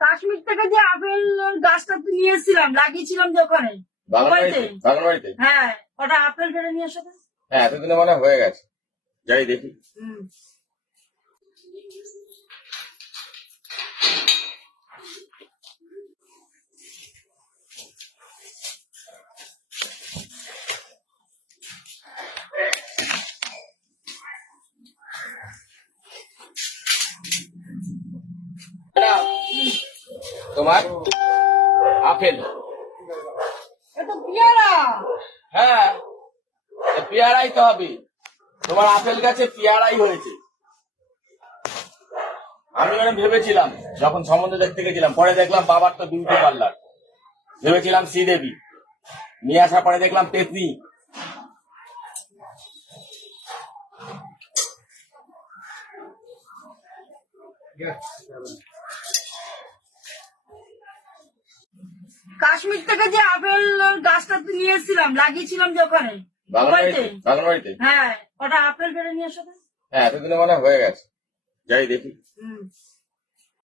কাশ্মীর থেকে যে আপেল গাছটা নিয়ে এসেছিলাম, লাগিয়েছিলাম যে ওখানে বাড়িতে। বাগান বাড়িতে? হ্যাঁ, ওটা আপেল পেড়ে নিয়ে এসো তো। হ্যাঁ, এতদিনে মনে হয় হয়ে গেছে, যাই দেখি। হুম। তোমার আপেল? এটা পেয়ারা। হ্যাঁ, পেয়ারাই তো হবে। তোমার আপেল গাছে পেয়ারাই হয়েছে। আমি ওরকম ভেবেছিলাম যখন সম্বন্ধ দেখতে গেছিলাম, পরে দেখলাম বাবার তো বিউটি পার্লার, ভেবেছিলাম শ্রীদেবী, নিয়ে আসার পরে দেখলাম পেতনি। কাশ্মীর থেকে যে আপেল গাছটা নিয়ে এসেছিলাম, লাগিয়েছিলাম যে ওখানে বাড়িতে। বাগান বাড়িতে? হ্যাঁ, ওটা আপেল পেড়ে নিয়ে এসো তো। হ্যাঁ, এতদিনে মনে হয় হয়ে গেছে, যাই দেখি। হুম।